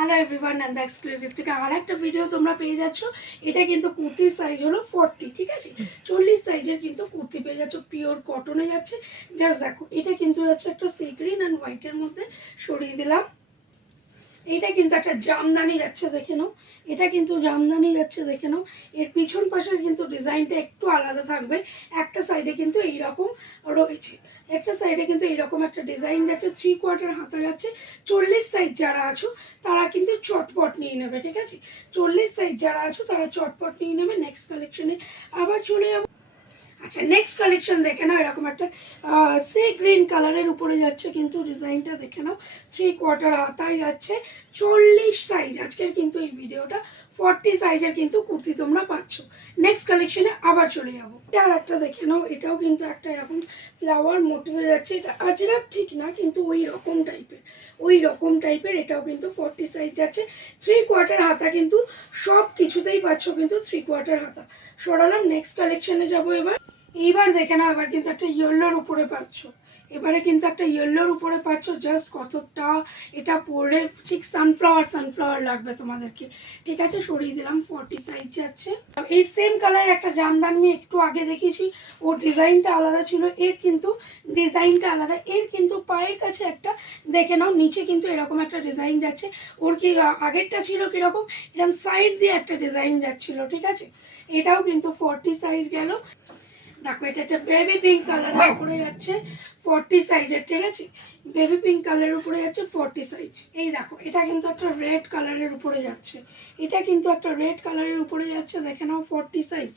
Hello everyone, Nanda exclusive থেকে আর একটা video তোমরা পেয়ে যাচ্ছ। এটা কিন্তু কুর্তির সাইজ হলো 40, ঠিক আছে? 40 সাইজের কিন্তু কুর্তি পেয়ে যাচ্ছ, পিওর কটনে যাচ্ছে। জাস্ট দেখো, এটা কিন্তু যাচ্ছে একটা সি গ্রিন অ্যান্ড হোয়াইটের মধ্যে, সরিয়ে দিলাম। এটা কিন্তু একটা জামদানি যাচ্ছে, দেখে নাও। এটা কিন্তু জামদানি যাচ্ছে, দেখে নাও। এর পিছন পাশের কিন্তু ডিজাইনটা একটু আলাদা থাকবে। একটা সাইডে কিন্তু এইরকম রয়েছে, একটা সাইডে কিন্তু এইরকম একটা ডিজাইন যাচ্ছে। 3/4 হাতা যাচ্ছে। 40 সাইজ যারা আছো তারা কিন্তু চটপট নিয়ে নেবে, ঠিক আছে? 40 সাইজ যারা আছো তারা চটপট নিয়ে নেবে। নেক্সট কালেকশনে আবার চলে যাবো। আচ্ছা, নেক্সট কালেকশন দেখে নাও। এরকম একটা সি গ্রিন কালারের উপরে যাচ্ছে, কিন্তু ডিজাইনটা দেখে নাও। 3/4 হাতায় যাচ্ছে, 40 সাইজ। আজকের কিন্তু এই ভিডিওটা 40 সাইজের কিন্তু কুর্তি তোমরা পাচ্ছ। নেক্সট কালেকশনে আবার চলে যাবো। আর একটা দেখে নাও, এটাও কিন্তু একটা এরকম ফ্লাওয়ার মোটিভে যাচ্ছে। এটা আজরাক ঠিক না, কিন্তু ওই রকম টাইপের এটাও কিন্তু 40 সাইজ যাচ্ছে। 3/4 হাতা কিন্তু সব কিছুতেই পাচ্ছ, কিন্তু 3/4 হাতা। সরালাম। নেক্সট কালেকশনে যাবো এবার। এইবার দেখে নাও, এবার কিন্তু একটা ইয়েলোর উপরে পাচ্ছ। এবারে কিন্তু একটা ইয়েলোর উপরে পাচ্ছ। জাস্ট কতটা এটা পরলে ঠিক সানফ্লাওয়ার লাগবে তোমাদেরকে, ঠিক আছে? সরিয়ে দিলাম। 40 সাইজ যাচ্ছে। এই সেম কালার একটা জামদানি আমি একটু আগে দেখিয়েছি, ওর ডিজাইনটা আলাদা ছিল, এর কিন্তু ডিজাইনটা আলাদা। এর কিন্তু পায়ের কাছে একটা দেখে নাও, নিচে কিন্তু এরকম একটা ডিজাইন যাচ্ছে। ওর কি আগেরটা ছিল কিরকম, এরকম সাইড দিয়ে একটা ডিজাইন যাচ্ছিল, ঠিক আছে? এটাও কিন্তু 40 সাইজ গেল। দেখো, এটা একটা বেবি পিঙ্ক কালারের উপরে যাচ্ছে, 40 সাইজের, ঠিক আছে? বেবি পিঙ্ক কালারের উপরে যাচ্ছে, 40 সাইজ। এই দেখো, এটা কিন্তু একটা রেড কালারের উপরে যাচ্ছে। এটা কিন্তু একটা রেড কালারের উপরে যাচ্ছে, দেখে নাও, 40 সাইজ।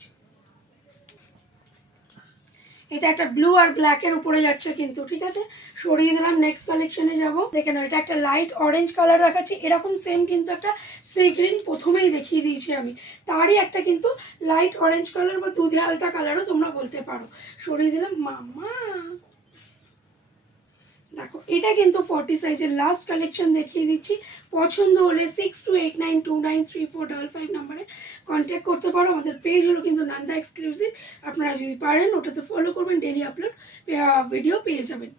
এটা একটা ব্লু আর ব্ল্যাক এর উপরে যাচ্ছে কিন্তু, ঠিক আছে? সরিয়ে দিলাম। নেক্সট কালেকশনে যাব। দেখে নাও, এটা একটা লাইট অরেঞ্জ কালার দেখাচ্ছি। এরকম সেম কিন্তু একটা সি গ্রিন প্রথমেই দেখিয়ে দিয়েছি আমি, তারই একটা কিন্তু লাইট অরেঞ্জ কালার বা দুধে আলতা কালারও তোমরা বলতে পারো। সরিয়ে দিলাম। মামা দেখো, এটা কিন্তু 40 সাইজের। লাস্ট কালেকশন দেখিয়ে দিচ্ছি। পছন্দ হলে 6289293455 নাম্বারে কন্ট্যাক্ট করতে পারো। আমাদের পেজ হলো কিন্তু নান্দা এক্সক্লুসিভ। আপনারা যদি পারেন ওটাতে ফলো করবেন, ডেলি আপলোড ভিডিও পেয়ে যাবেন।